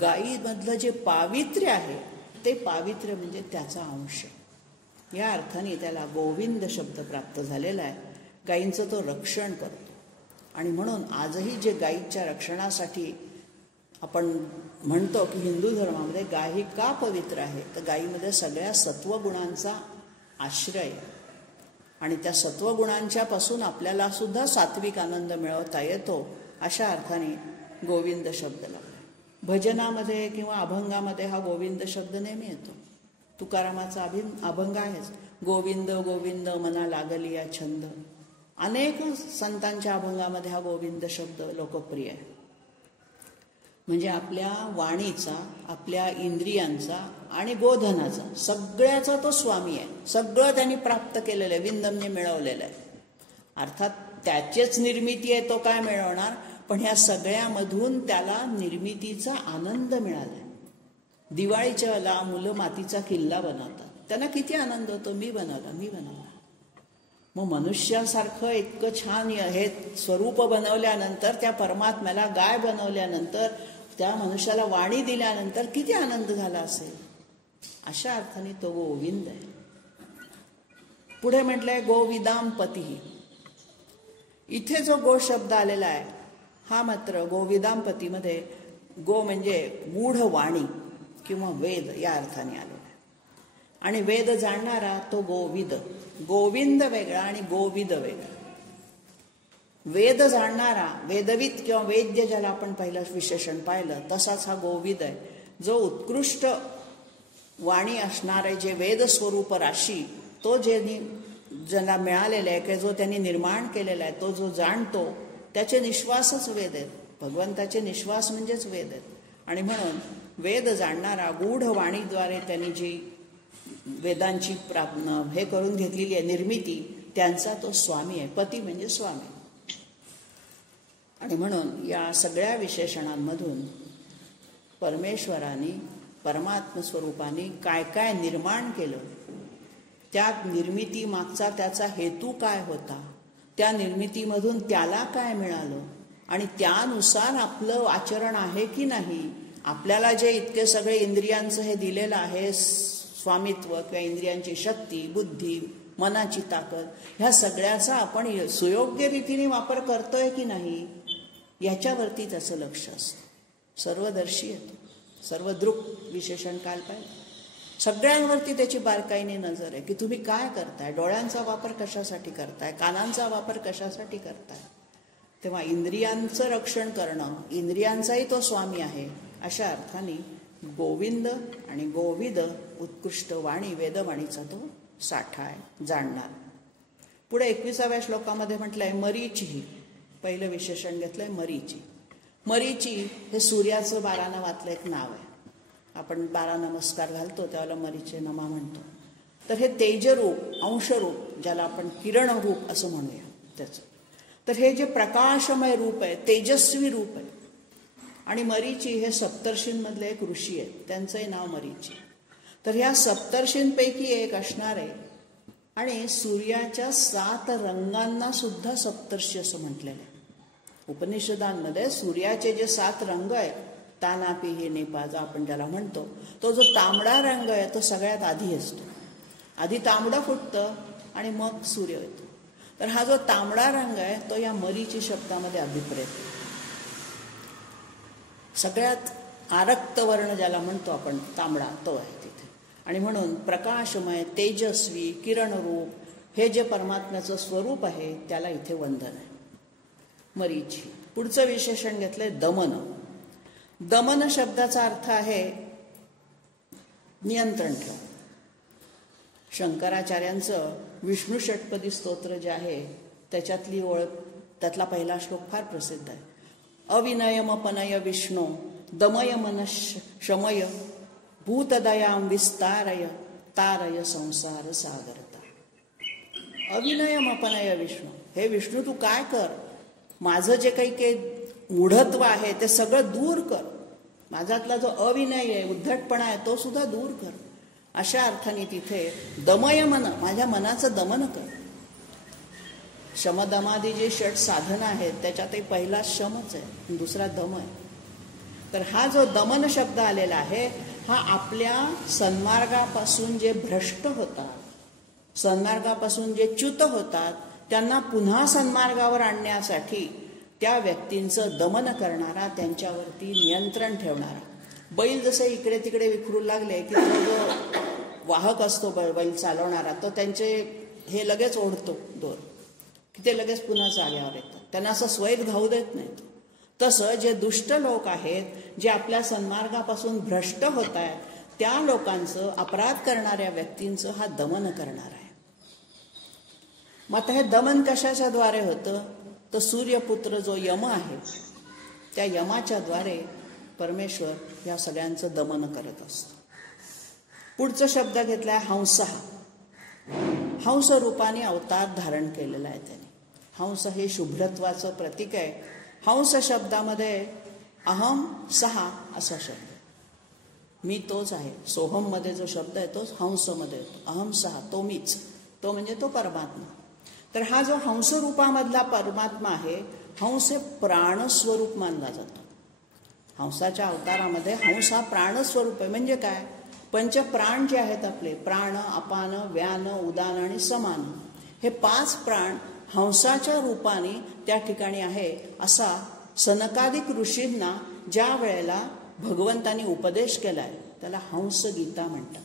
गायीमधलं जे पावित्र्य आहे ते पावित्र्य म्हणजे त्याचा अंश. या अर्थाने त्याला गोविंद शब्द प्राप्त झालेला आहे. गायींचं तो रक्षण करतो. आणि म्हणून आजही जे गायीच्या रक्षणासाठी आपण म्हणतो की हिंदू धर्मामध्ये गाय ही का पवित्र आहे, तर गायीमध्ये सगळ्या सत्वगुणांचा आश्रय आणि त्या सत्वगुणांच्या पासून आपल्याला सुद्धा सात्विक आनंद मिळवता येतो. अशा अर्थाने गोविंद शब्द लागला. भजनामध्ये किंवा अभंगामध्ये हा गोविंद शब्द नेहमी येतो. तुकारामाचा अभंग आहेच, गोविंद गोविंद मना लागली या छंद. अनेक संतांच्या अभंगामध्ये हा गोविंद शब्द लोकप्रिय आहे. म्हणजे आपल्या वाणीचा, आपल्या इंद्रियांचा आणि गोधनाचा सगळ्याचा तो स्वामी आहे. सगळं त्यांनी प्राप्त केलेलं आहे, विंदमने मिळवलेलं आहे. अर्थात त्याचीच निर्मिती आहे, तो काय मिळवणार, पण ह्या सगळ्यामधून त्याला निर्मितीचा आनंद मिळाला. दिवाळीच्या वेळेला मुलं मातीचा किल्ला बनवतात, त्यांना किती आनंद होतो, मी बनवला. मग मनुष्यासारखं इतकं छान हे स्वरूप बनवल्यानंतर, त्या परमात्म्याला गाय बनवल्यानंतर, त्या मनुष्याला वाणी दिल्यानंतर किती आनंद झाला असेल. अशा अर्थाने तो गोविंद आहे. पुढे म्हटलंय गोविदाम पती. इथे जो गो शब्द आलेला आहे हा मात्र गोविदाम पतीमध्ये गो म्हणजे गूढ वाणी किंवा वेद या अर्थाने आलेला आहे. आणि वेद जाणणारा तो गोविद. गोविंद वेगळा आणि गोविद वेगळा. वेद जाणणारा, वेदवित किंवा वेद्य ज्याला आपण पहिलं विशेषण पाहिलं तसाच हा गोविद आहे, जो उत्कृष्ट वाणी असणारे जे वेद स्वरूप राशी, तो ज्याला मिळालेला आहे, की जो त्यांनी निर्माण केलेला आहे, तो जो जाणतो, त्याचे निश्वासच वेद आहेत. भगवंताचे निश्वास म्हणजेच वेद आहेत. आणि म्हणून वेद जाणणारा, गूढ वाणीद्वारे त्यांनी जी वेदांची हे करून घेतलेली आहे निर्मिती, त्यांचा तो स्वामी आहे. पती म्हणजे स्वामी. आणि म्हणून या सगळ्या विशेषणांमधून परमेश्वराने, परमात्म स्वरूपाने काय काय निर्माण केलं, त्या निर्मिती मागचा त्याचा हेतू काय होता, त्या निर्मितीमधून त्याला काय मिळालं आणि त्यानुसार आपलं आचरण आहे की नाही. आपल्याला जे इतके सगळे इंद्रियांचं हे दिलेलं आहे स्वामित्व किंवा इंद्रियांची शक्ती, बुद्धी, मनाची ताकद, ह्या सगळ्याचा आपण सुयोग्य रीतीने वापर करतोय की नाही याच्यावरती त्याचं लक्ष असतं. सर्वदर्शी येतो, सर्वदृक् विशेषण काल पाहिजे. सगळ्यांवरती त्याची बारकाईने नजर आहे की तुम्ही काय करताय, डोळ्यांचा वापर कशासाठी करताय, कानांचा वापर कशासाठी करताय. तेव्हा इंद्रियांचं रक्षण करणं, इंद्रियांचाही तो स्वामी आहे. अशा अर्थाने गोविंद आणि गोविद उत्कृष्ट वाणी, वेदवाणीचा तो साठा आहे, जाणणार. पुढे 21व्या श्लोकामध्ये म्हटलंय मरीची. पहिलं विशेषण घेतलंय मरीची. मरीची हे सूर्याचं 12 नावातलं एक नाव आहे. आपण 12 नमस्कार घालतो त्यावेळेला मरीचे नमा म्हणतो. तर हे तेजरूप, अंशरूप, ज्याला आपण किरण रूप असं म्हणूया त्याचं. तर हे जे प्रकाशमय रूप आहे, तेजस्वी रूप आहे. आणि मरीची हे सप्तर्षींमधले एक ऋषी आहेत, त्यांचंही नाव मरीची. तर ह्या सप्तर्षींपैकी एक असणार आहे. आणि सूर्याच्या 7 रंगांना सुद्धा सप्तर्षी असं म्हटलेलं आहे. उपनिषदांमध्ये सूर्याचे जे 7 रंग आहेत, तानापी हे नेपाजा आपण ज्याला म्हणतो, तो जो तांबडा रंग आहे तो सगळ्यात आधी असतो. आधी तांबडं फुटतं आणि मग सूर्य येतो. तर हा जो तांबडा रंग आहे तो या मरीची शब्दामध्ये अभिप्रेत. सगळ्यात आरक्त वर्ण ज्याला म्हणतो आपण तांबडा, तो आहे तिथे. आणि म्हणून प्रकाशमय, तेजस्वी, किरणरूप हे जे परमात्म्याचं स्वरूप आहे त्याला इथे वंदन आहे. मरीची. पुढचं विशेषण घेतलंय दमन. दमन शब्दाचा अर्थ आहे नियंत्रण ठेव. शंकराचार्यांचं विष्णू षटपदी स्तोत्र जे आहे त्याच्यातली ओळख, त्यातला पहिला श्लोक फार प्रसिद्ध आहे. अविनयमपनय विष्णू दमय मन शमय भूतदयां विस्तारय तारय संसार सागरता. अविनयमपनय विष्णू, हे विष्णू तू काय कर, माझं जे काही मूढत्व आहे ते सगळं दूर कर माझ्यातला जो अविनय आहे, उद्धटपणा आहे, तो सुद्धा दूर कर. अशा अर्थाने तिथे दमय मन, माझ्या मनाचं दमन कर. शमदमादी जे षट साधनं आहेत त्याच्यातही पहिला शमच आहे, दुसरा दम आहे. तर हा जो दमन शब्द आलेला आहे हा आपल्या सन्मार्गापासून जे भ्रष्ट होतात, सन्मार्गापासून जे च्युत होतात, त्यांना पुन्हा सन्मार्गावर आणण्यासाठी त्या व्यक्तींचं दमन करणारा, त्यांच्यावरती नियंत्रण ठेवणारा. बैल जसे इकडे तिकडे विखरू लागले की तो जो वाहक असतो बैल चालवणारा, तो त्यांचे हे लगेच ओढतो दोर, की ते लगेच पुन्हा जाग्यावर येतात. त्यांना असं स्वैत घाऊ देत नाही. तसं जे दुष्ट लोक आहेत, जे आपल्या सन्मार्गापासून भ्रष्ट होत आहेत, त्या लोकांचं, अपराध करणाऱ्या व्यक्तींचं हा दमन करणार आहे. मग आता हे दमन कशाच्या द्वारे होतं? तर सूर्यपुत्र जो यम आहे त्या यमाच्या द्वारे परमेश्वर या सगळ्यांचं दमन करत असतो. पुढचा शब्द घेतलाय हंसहा. हंस रूपाने अवतार धारण केलेला आहे त्याने. हंस हे शुभ्रत्वाचं प्रतीक आहे. हंस शब्दामध्ये अहम सहा असा शब्द, मी तोच आहे. सोहम मध्ये जो शब्द आहे तोच हंसमध्ये येतो. अहम सहा, तो मीच, तो म्हणजे तो परमात्मा. तर हा जो हंस रूपामधला परमात्मा आहे, हंस हे प्राणस्वरूप मानला जातो. हंसाच्या अवतारामध्ये हंस हा प्राणस्वरूप आहे. म्हणजे काय? पंचप्राण जे आहेत आपले, प्राण, अपान, व्यान, उदान आणि समान, हे 5 प्राण हंसाच्या रूपाने त्या ठिकाणी आहे. असा सनकादिक ऋषींना ज्या वेळेला भगवंतांनी उपदेश केलाय त्याला हंसगीता म्हणतात.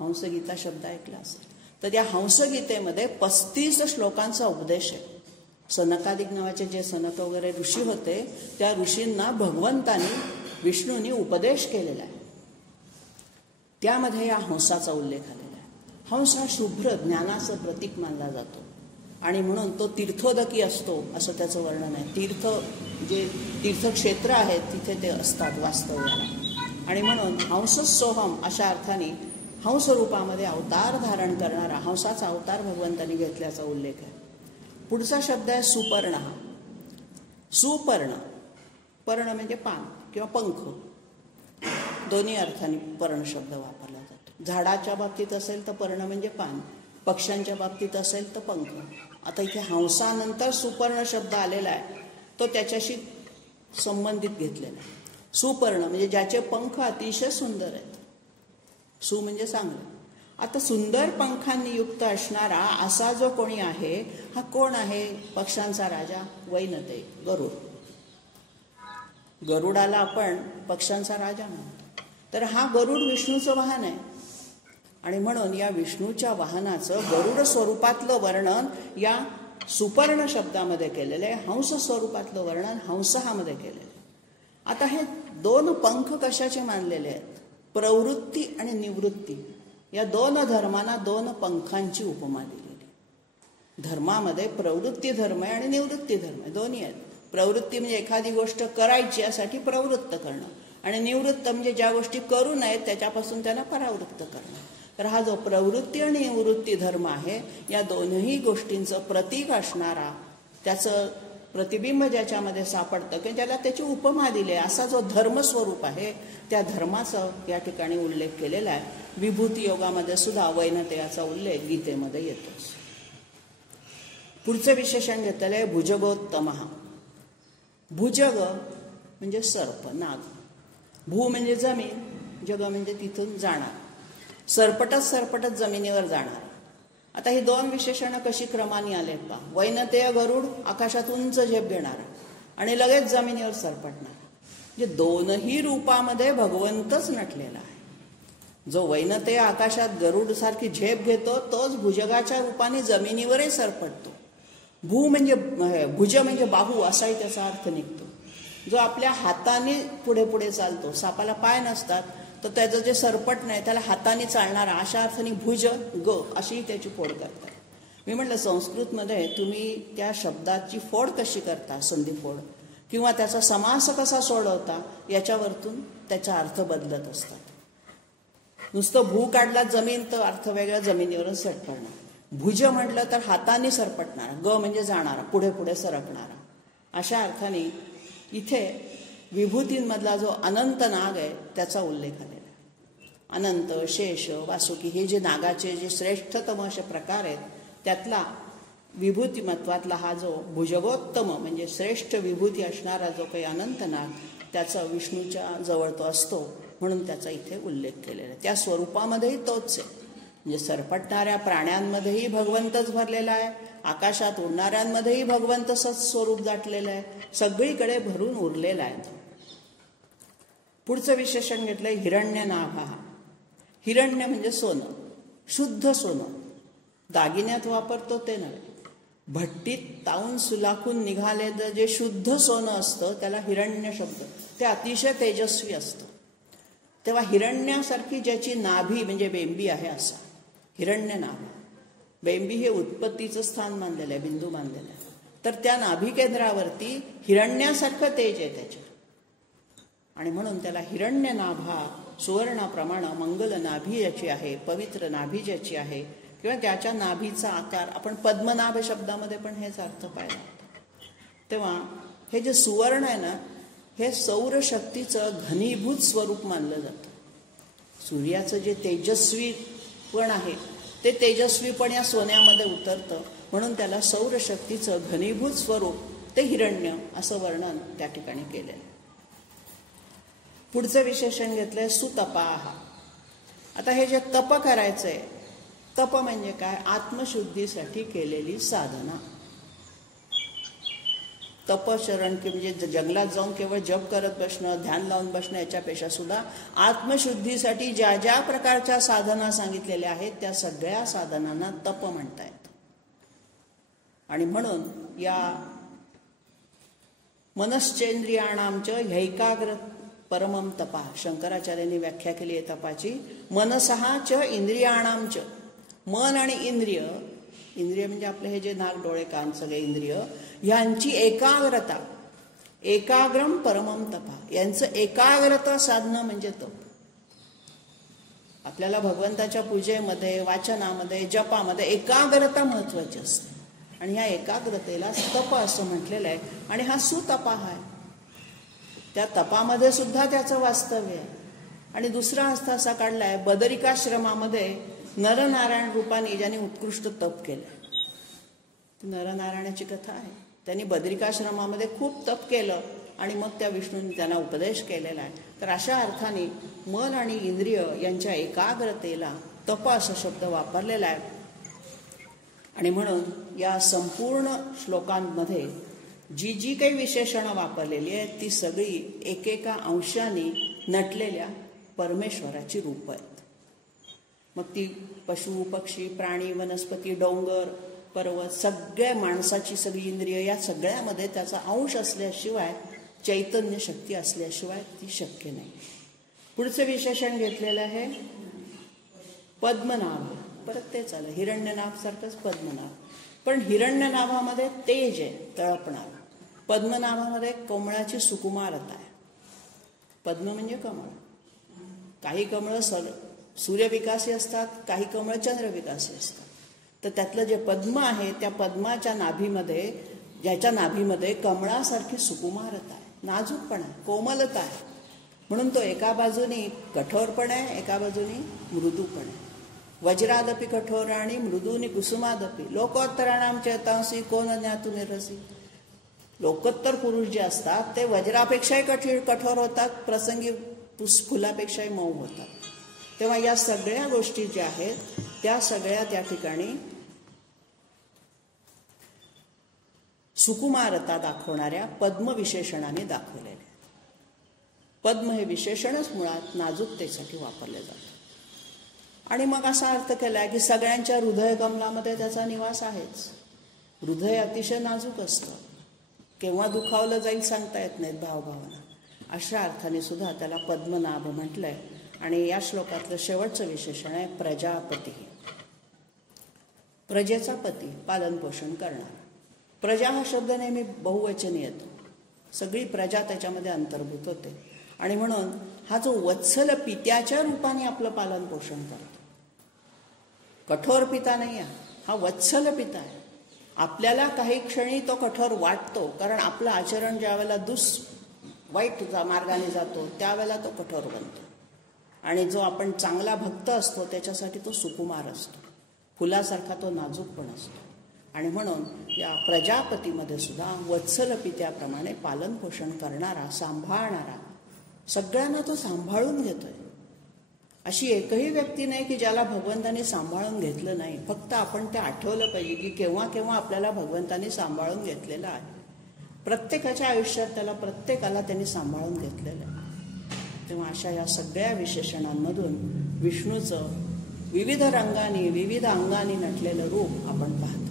हंसगीता शब्द ऐकला असेल तर त्या हंसगीतेमध्ये 35 श्लोकांचा उपदेश आहे. सनकादिक नावाचे जे सनक वगैरे ऋषी होते त्या ऋषींना भगवंतांनी, विष्णूंनी उपदेश केलेला आहे. त्यामध्ये या हंसाचा उल्लेख आलेला आहे. हंस हा शुभ्र ज्ञानाचं प्रतीक मानला जातो आणि म्हणून तो तीर्थोदकी असतो असं त्याचं वर्णन आहे. जे तीर्थक्षेत्र आहेत तिथे ते असतात वास्तव्याला. आणि म्हणून हंस सोहम अशा अर्थाने हंस रूपामध्ये अवतार धारण करणारा, हंसाचा अवतार भगवंतांनी घेतल्याचा उल्लेख आहे. पुढचा शब्द आहे सुपर्ण. सुपर्ण, पर्ण म्हणजे पान किंवा पंख, दोन्ही अर्थाने पर्ण शब्द वापरला जातो. झाडाच्या बाबतीत असेल तर पर्ण म्हणजे पान, पक्ष्यांच्या बाबतीत असेल तर पंख. आता इथे हंसानंतर सुपर्ण शब्द आलेला आहे तो त्याच्याशी संबंधित घेतलेला आहे. सुपर्ण म्हणजे ज्याचे पंख अतिशय सुंदर आहेत. सु म्हणजे चांगलं. आता सुंदर पंखांनी युक्त असणारा असा जो कोणी आहे हा कोण आहे? पक्ष्यांचा राजा वैनतेय, गरुड. गरुडाला आपण पक्ष्यांचा राजा म्हणतो. तर हा गरुड विष्णूचं वाहन आहे आणि म्हणून या विष्णूच्या वाहनाचं गरुड स्वरूपातलं वर्णन या सुपर्ण शब्दामध्ये केलेलं आहे. हंस स्वरूपातलं वर्णन हंसहामध्ये केलेलं आहे. आता हे 2 पंख कशाचे मानलेले आहेत? प्रवृत्ती आणि निवृत्ती या 2 धर्मांना 2 पंखांची उपमा दिलेली. धर्मामध्ये प्रवृत्ती धर्म आहे आणि निवृत्ती धर्म आहे, दोन्ही आहेत. प्रवृत्ती म्हणजे एखादी गोष्ट करायची यासाठी प्रवृत्त करणं, आणि निवृत्त म्हणजे ज्या गोष्टी करू नयेत त्याच्यापासून त्यांना परावृत्त करणं. तर हा जो प्रवृत्ती आणि निवृत्ती धर्म आहे या दोन्ही गोष्टींचं प्रतीक असणारा, त्याचं प्रतिबिंब ज्याच्यामध्ये सापडतं की ज्याला त्याची उपमा दिली आहे, असा जो धर्मस्वरूप आहे त्या धर्माचा या ठिकाणी उल्लेख केलेला आहे. विभूती योगामध्ये सुद्धा वैनतेयाचा उल्लेख गीतेमध्ये येतो. पुढचे विशेषण घेतलेलं आहे भुजगोत्तम. भुजग म्हणजे सर्प, नाग. भू म्हणजे जमीन, जग म्हणजे तिथून जाणार. सरपटत जमिनीवर जाणार. आता ही 2 विशेषणं कशी क्रमाने आलेत पहा. वैनतेय गरुड आकाशात उंच झेप घेणार आणि लगेच जमिनीवर सरपटणार. म्हणजे दोनही रूपामध्ये भगवंतच नटलेला आहे. जो वैनतेय आकाशात गरुड सारखी झेप घेतो तोच भुजगाच्या रूपाने जमिनीवरही सरपटतो. भुज म्हणजे बाहू असाही त्याचा अर्थ निघतो. जो आपल्या हाताने पुढे पुढे चालतो, सापाला पाय नसतात तर त्याचं जे सरपट नाही त्याला हाताने चालणारा, अशा अर्थाने भुज ग अशीही त्याची फोड करतात. मी म्हटलं संस्कृतमध्ये तुम्ही त्या शब्दाची फोड कशी करता, संधी फोड, किंवा त्याचा समास कसा सोडवता याच्यावरतून त्याचा अर्थ बदलत असतात. नुसतं भू काढला जमीन तर अर्थ वेगळा, जमिनीवरच सरपडणार. भुज म्हटलं तर हाताने सरपटणारा, ग म्हणजे जाणारा, पुढे पुढे सरकणारा. अशा अर्थाने इथे विभूतींमधला जो अनंत नाग आहे त्याचा उल्लेख आलेला आहे. अनंत, शेष, वासुकी हे जे नागाचे जे श्रेष्ठतम असे प्रकार आहेत त्यातला विभूतिमत्वातला हा जो भुजगोत्तम म्हणजे श्रेष्ठ विभूती असणारा जो काही अनंत नाग त्याचा विष्णूच्या जवळ तो असतो म्हणून त्याचा इथे उल्लेख केलेला आहे. त्या स्वरूपामध्येही तोच आहे. म्हणजे सरपटणाऱ्या प्राण्यांमध्येही भगवंतच भरलेला आहे, आकाशात उडणाऱ्यांमध्येही भगवंतच स्वरूप दाटलेलं आहे, सगळीकडे भरून उरलेला आहे. पुढचं विशेषण घेतलंय हिरण्यनाभा. हिरण्य म्हणजे सोनं, शुद्ध सोनं, दागिन्यात वापरतो ते नव्हे. भट्टीत तावून सुलाखून निघालेलं जे शुद्ध सोनं असतं त्याला हिरण्य शब्द, ते अतिशय तेजस्वी असतं. तेव्हा हिरण्यासारखी ज्याची नाभी म्हणजे बेंबी आहे असा हिरण्य नाभ. बेंबी हे उत्पत्तीचं स्थान मानलेलं आहे, बिंदू मानलेलं आहे. तर त्या नाभी केंद्रावरती हिरण्यासारखं तेज आहे त्याच्या, आणि म्हणून त्याला हिरण्य नाभा, सुवर्णाप्रमाणे मंगल नाभी ज्याची आहे, पवित्र नाभी ज्याची आहे, किंवा त्याच्या नाभीचा आकार आपण पद्मनाभ शब्दामध्ये पण हेच अर्थ पाहिला. तेव्हा हे जे सुवर्ण आहे ना हे सौरशक्तीचं घनीभूत स्वरूप मानलं जातं. सूर्याचं जे तेजस्वी पण आहे ते तेजस्वी पण या सोन्यामध्ये उतरतं म्हणून त्याला सौरशक्तीचं घनीभूत स्वरूप ते हिरण्य असं वर्णन त्या ठिकाणी केलंय. पुढचं विशेषण घेतलंय सुतपाह. आता हे जे तप करायचंय, तप म्हणजे काय? आत्मशुद्धीसाठी केलेली साधना. तपशरण म्हणजे जंगलात जाऊन केवळ जप करत बसणं, ध्यान लावून बसणं याच्यापेक्षा सुद्धा आत्मशुद्धीसाठी ज्या ज्या प्रकारच्या साधना सांगितलेल्या आहेत त्या सगळ्या साधनांना तप म्हणतायत. आणि म्हणून या मनश्चेंद्रियाणांच ह्यैकाग्र परमम तपा, शंकराचार्यांनी व्याख्या केली आहे तपाची. मनसहा च इंद्रियाणांच, मन आणि इंद्रिय, इंद्रिय म्हणजे आपले हे जे नाक, डोळे, कान सगळे इंद्रिय, ह्यांची एकाग्रता, एकाग्रम परमम तपा, यांचं एकाग्रता साधणं म्हणजे तप. आपल्याला भगवंताच्या पूजेमध्ये, वाचनामध्ये, जपामध्ये एकाग्रता महत्वाची असते आणि ह्या एकाग्रतेला तप असं म्हटलेलं आहे. आणि हा सुतपा आहे, त्या तपामध्ये सुद्धा त्याचं वास्तव्य आहे. आणि दुसरा हस्त असा काढलाय बदरिकाश्रमामध्ये नरनारायण रूपाने ज्यांनी उत्कृष्ट तप केलं. नरनारायणाची कथा आहे. त्यांनी बद्रिकाश्रमामध्ये खूप तप केलं आणि मग त्या विष्णूंनी त्यांना उपदेश केलेला आहे. तर अशा अर्थाने मन आणि इंद्रिय यांच्या एकाग्रतेला तप असा शब्द वापरलेला आहे. आणि म्हणून या संपूर्ण श्लोकांमध्ये जी जी काही विशेषणं वापरलेली आहेत ती सगळी एकेका अंशाने नटलेल्या परमेश्वराची रूप आहेत. मग ती पशु, पक्षी, प्राणी, वनस्पती, डोंगर, पर्वत, सगळ्या माणसाची सगळी इंद्रिय या सगळ्यामध्ये त्याचा अंश असल्याशिवाय, चैतन्य शक्ती असल्याशिवाय ती शक्य नाही. पुढचं विशेषण घेतलेलं आहे पद्मनाभ. परत तेच आलं, हिरण्यनाभ सारखंच पद्मनाभ. पण हिरण्यनाभामध्ये तेज आहे, तळपणार. पद्मनाभामध्ये कमळाची सुकुमारता आहे. पद्म म्हणजे कमळ. काही कमळ सूर्यविकासी असतात, काही कमळ चंद्रविकासी असतात. तर त्यातलं जे पद्म आहे त्या पद्माच्या नाभीमध्ये, ज्याच्या नाभीमध्ये कमळासारखी सुकुमारता आहे, नाजूकपणा आहे, कोमलता आहे. म्हणून तो एका बाजूनी कठोर पण आहे, एका बाजूनी मृदू पण आहे. वज्रादपि कठोराणी मृदूनी कुसुमादपि लोकोत्तराणाम चेतांसी कोण ज्ञातू निरसी. लोकोत्तर पुरुष जे असतात ते वज्रापेक्षाही कठोर होतात, प्रसंगी फुलापेक्षाही मऊ होतात. तेव्हा या सगळ्या गोष्टी ज्या आहेत त्या सगळ्या त्या ठिकाणी सुकुमारता दाखवणाऱ्या पद्म विशेषणाने दाखवलेले आहेत. पद्म हे विशेषणच मुळात नाजूकतेसाठी वापरले जातं. आणि मग असा अर्थ केलाय की सगळ्यांच्या हृदय कमलामध्ये त्याचा निवास आहेच. हृदय अतिशय नाजूक असतं, केव्हा दुखावलं जाईल सांगता येत नाहीत भावभावना. अशा अर्थाने सुद्धा त्याला पद्मनाभ म्हटलंय. आणि या श्लोकातलं शेवटचं विशेषण आहे प्रजापती. प्रजेचा पती, पालन पोषण करणारा. प्रजा हा शब्द नेहमी बहुवचनी येतो, सगळी प्रजा त्याच्यामध्ये अंतर्भूत होते. आणि म्हणून हा जो वत्सल पित्याच्या रूपाने आपलं पालन पोषण करतो, कठोर पिता नाही आहे, हा वत्सल पिता आहे. आपल्याला काही क्षणी तो कठोर वाटतो, कारण आपलं आचरण ज्या वेळेला वाईट मार्गाने जातो त्यावेळेला तो कठोर बनतो. आणि जो आपण चांगला भक्त असतो त्याच्यासाठी तो सुकुमार असतो, फुलासारखा तो नाजूक पण असतो. आणि म्हणून या प्रजापतीमध्ये सुद्धा वत्सल पित्याप्रमाणे पालन पोषण करणारा, सांभाळणारा, सगळ्यांना तो सांभाळून घेतोय. अशी एकही व्यक्ती नाही की ज्याला भगवंताने सांभाळून घेतलं नाही. फक्त आपण ते आठवलं पाहिजे की केव्हा केव्हा आपल्याला भगवंताने सांभाळून घेतलेलं आहे. प्रत्येकाच्या आयुष्यात प्रत्येकाला त्यांनी सांभाळून घेतलेलं आहे. तेव्हा अशा या सगळ्या विशेषणांमधून विष्णूचं विविध रंगांनी, विविध अंगांनी नटलेलं रूप आपण पाहतो.